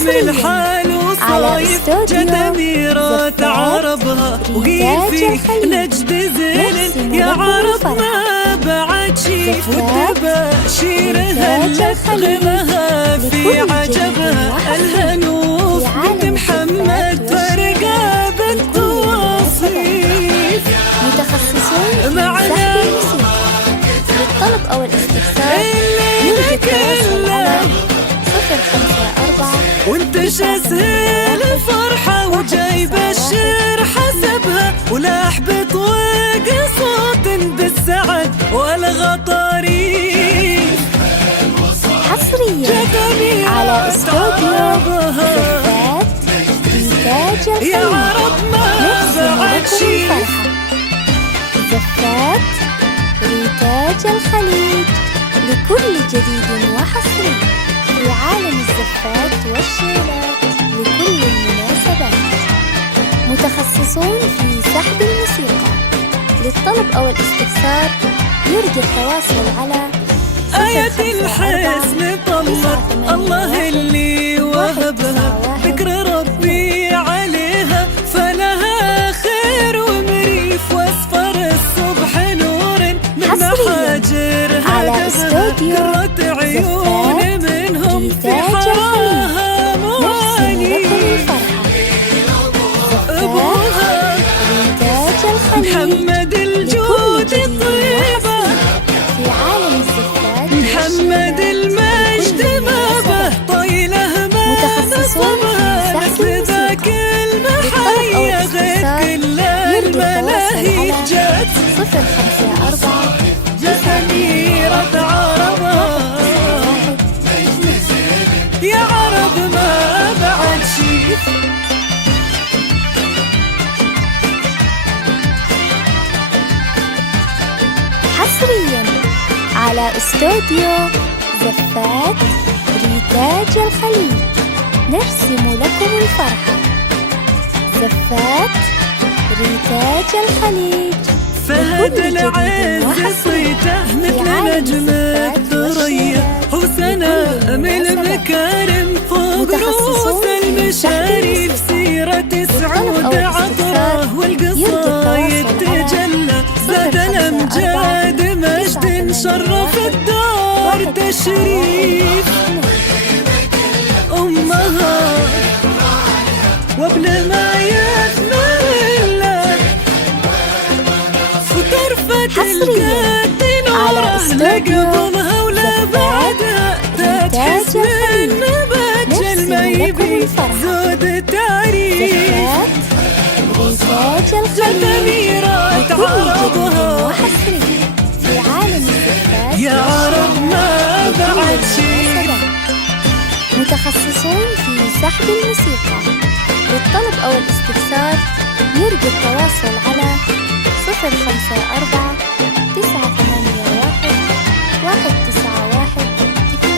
الحال وصايف جت أميرة عربها وقيل فيه نجد زين يا عرب ما بعد شيف والتباشيرها لغمها في عجبها الهنوف بنت محمد فرقة بالتواصيف متخصصون معنا للطلب أو الاستفسار يرجى التواصل على 054 وانتش اسهل الفرحة وجايب الشير حسبها ولاح بطوق صوت بالسعد والغطاريف حصريا على استوديو زفات إنتاج يا الخليج. عرب ما بعد شي زفات إنتاج الخليج لكل جديد وحصري في عالم الزفات والشيلات لكل المناسبات. متخصصون في سحب الموسيقى. للطلب أو الاستفسار يرجى التواصل على آية الحسن طلت الله اللي وهبها ذكر ربي عليها فلها خير ومريف واصفر الصبح نور من محاجرها على استوديو قرة عيون منهم في إنتاج حراها مواني أبوها إنتاج الخليج محمد الجود الطيبة في عالم الزفات محمد المجد ما به طيله ما متخصصون في نصبها سحب مثل ذاك المحيا غير كل الملاهي جات 054 جت أميرة عربها يا عرب ما بعد شي حصريا على استوديو زفات ريتاج الخليج نرسم لكم الفرحة. زفات ريتاج الخليج فهد العز صيته مثل نجم الثريا حسنا من المكارم فوق رؤوس المشاريف سيرة سعود عطره والقصايد تجلى زاد الأمجاد مجد شرف الدار تشريف أمها وابن ما يثمر وطرفة القد نوره لقبضها ولا بعدها تحس من نبات الميبي زود تعريف ريتاج جت الخليج أميرة عربها وحصري في عالم الزفات يا عرب ما بعد شي متخصصون في سحب الموسيقى. للطلب أو الاستفسار يرجى التواصل على 054 981 191 2.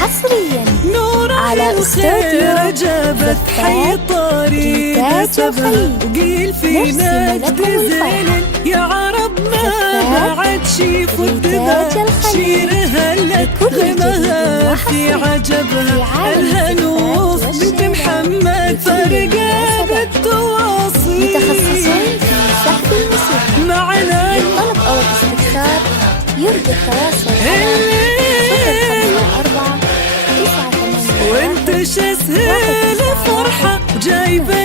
حصريا نور على الخير استوديو جابت حي طريق سبها وقيل في نجد زين يا عرب ما بعد شي والتباشيرها لغمها في عجبها الهنوف بنت محمد فرقة بالتواصيل متخصصون في سحب الموسيقى. معنا للطلب أو الاستفسار يرجى التواصل على 054 981 وانت شسهل فرحة جايبة